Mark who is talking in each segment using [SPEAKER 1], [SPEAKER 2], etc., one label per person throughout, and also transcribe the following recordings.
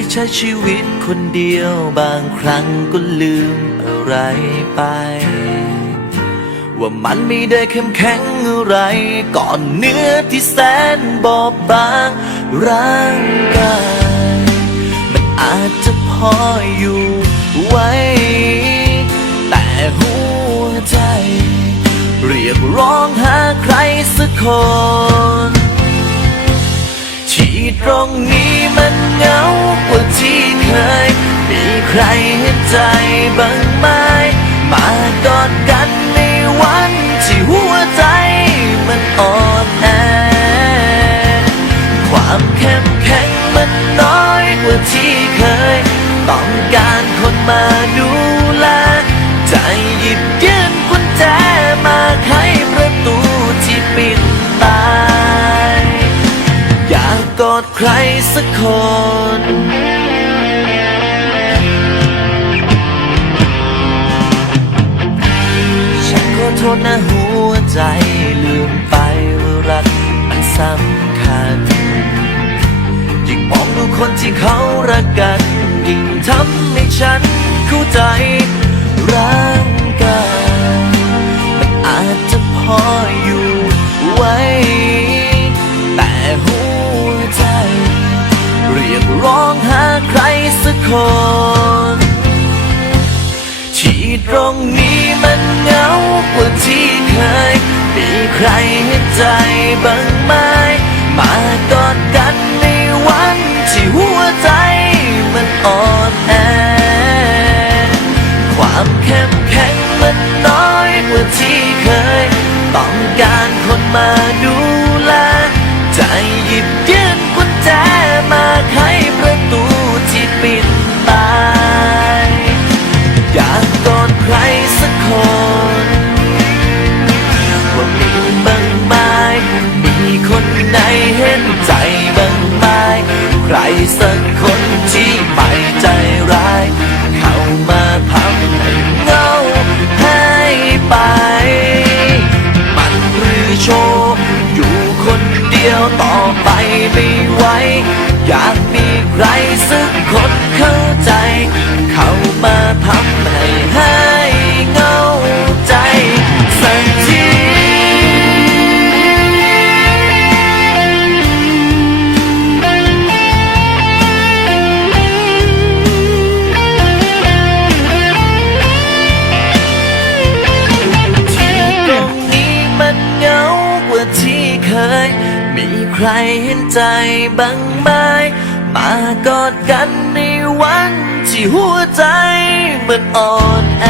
[SPEAKER 1] ที่ใช้ชีวิตคนเดียวบางครั้งก็ลืมอะไรไป ว่ามันไม่ได้เข้มแข็งอะไร ก่อนเนื้อที่แสนบอบบางร่างกาย มันอาจจะพออยู่ไว้ แต่หัวใจ เรียกร้องหาใครสักคน ที่ตรงนี้มันเหงากว่าที่เคย มีใครเห็นใจบ้างไหม มากอดกันในวันที่หัวใจมันอ่อนแอ ความเข้มแข็งมันน้อยกว่าที่เคย ต้องการคนมาดูแล ใจหยิบย ดใครสักคนฉันขอโทษนะหัวใจลืมไปว่ารักมันสำคัญ ยิ่งมองดูคนที่เขารักกัน ยิ่งทำให้ฉันเข้าใจร่างกายมันอาจจะพออยู่ คน ที่ตรงนี้มันเหงากว่าที่เคย มีใครเห็นใจบ้างไหม มากอดกันในวันที่หัวใจมันอ่อนแอ ความเข้มแข็งมันน้อยกว่าที่เคย ต้องการคนมาดูแล ใจหยิบยื สักคนว่ามีบ้างไหมมีคนไหนเห็นใจบ้างไหมใครสักคนที่ไม่ใจร้าย เข้ามาทำให้เงาให้ไป มันหรือโชว์อยู่คนเดียวต่อไปไม่ไหวอยากมีใครสักคนเข้าใจ เข้ามาทำให้ มีใครเห็นใจบ้างไหมมากอดกันในวันที่หัวใจมันอ่อนแอ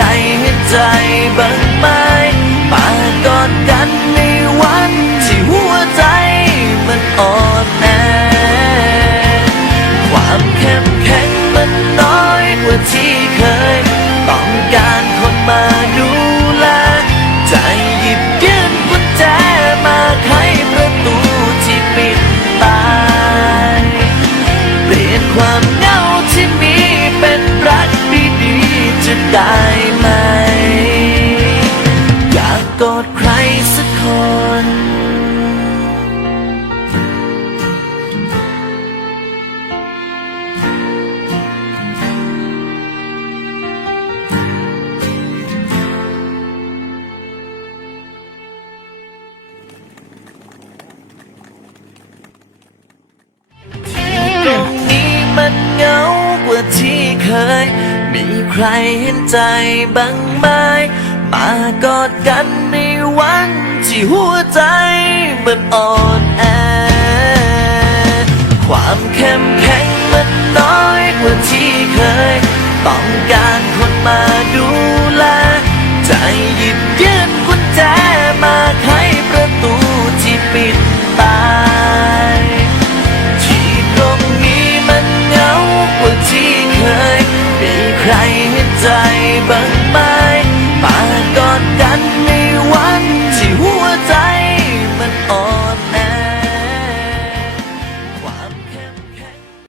[SPEAKER 1] รเห็นใจบ้างไหมมากอดกันในวันที่หัวใจมันอ่อนแอ ความเข้มแข็งมันน้อยกว่าที่เคย ต้องการคนมาดูแล ใจหยิบยื่นกุญแจมาไขประตูที่ปิดตายเปลี่ยนความเหงาที่มีเป็นรักดีๆจะได้ ไหม อยากกอดใครสักคนตรงนี้มันเหงากว่าที่เคย มีใครเห็นใจบ้างไหมมากอดกันในวันที่หัวใจมันอ่อนแอ ความเข้มแข็งมันน้อยกว่าที่เคย ต้องการคนมาดูแล ใจหยิบยื่นกุญแจมาไขางไหมมากอดกันใน